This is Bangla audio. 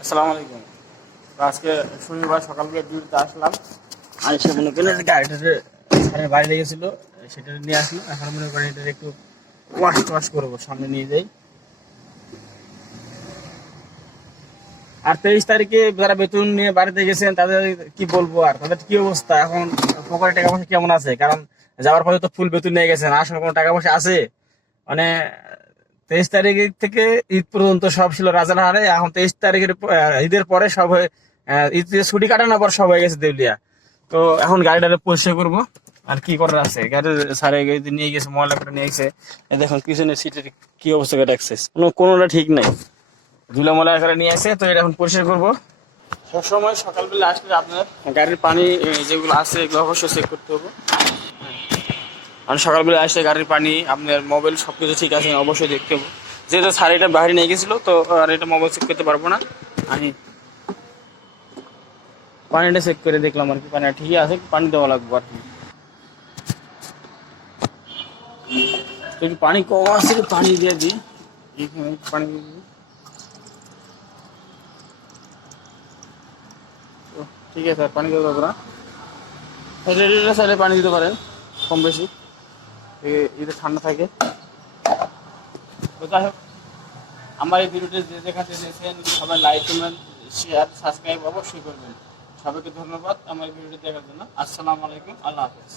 আসসালামু আলাইকুম। আজকে শনিবার সকালকে ডিউটিতে আসলাম। আজকে মনে করলে গাড়িটাতে স্যারের বাড়ি লেগেছিল, সেটা নিয়ে আসলাম। এখন মনে করেন এটা একটু ওয়াশ করবো, সামনে নিয়ে যাই। আর 23 তারিখে যারা বেতন নিয়ে বাড়িতে গেছেন তাদের কি বলবো, আর তাদের কি অবস্থা এখন, পকেটে টাকা পয়সা কেমন আছে? কারণ যাওয়ার পরে তো ফুল বেতন নিয়ে গেছেন, আসলে কোনো টাকা পয়সা আছে মানে 23 তারিখ থেকে ঈদ পর্যন্ত সব ছিল রাজার হারে। এখন 23 তারিখের ঈদের পরে সব ঈদের ছুটি কাটানোর পর সব হয়ে গেছে দেউলিয়া। তো এখন গাড়িটারে পরিষ্কার করবো, আর কি করার আছে। গাড়ির সারে নিয়ে গেছে, ময়লা করে নিয়ে গেছে। দেখুন পিছনের সিটের কি অবস্থা করে রাখছে, কোনোটা ঠিক নাই, ধুলা ময়লা করে নিয়ে আসে। তো এটা এখন পরিষ্কার করবো। সবসময় সকালবেলা আসলে আপনার গাড়ির পানি যেগুলো আছে এগুলো অবশ্যই চেক করতে হবে। আমি সকালবেলা আসলে গাড়ির পানি, আপনার মোবাইল সবকিছু ঠিক আছে অবশ্যই দেখতে হবে। যেহেতু স্যার এটা বাইরে নিয়ে গেছিলো, তো আর এটা মোবাইল চেক করতে পারবো না। আমি পানিটা চেক করে দেখলাম আর কি, পানিটা ঠিকই আছে, পানি দেওয়া লাগবে আর কি। তো একটু পানি কম আছে, পানি দিয়ে দিই। এখানে পানি দিয়ে দিই। তো ঠিক আছে, আর পানি দেওয়া যাবে না। রেডিয়েটার চাইলে পানি দিতে পারেন কম বেশি, এটা ঠান্ডা থাকে। তো যাই হোক, আমার এই ভিডিওটি যে যেখানে দেখেছেন সবাই লাইক কমেন্ট শেয়ার সাবস্ক্রাইব অবশ্যই করবেন। সবাইকে ধন্যবাদ আমার ভিডিওটি দেখার জন্য। আসসালামু আলাইকুম, আল্লাহ হাফেজ।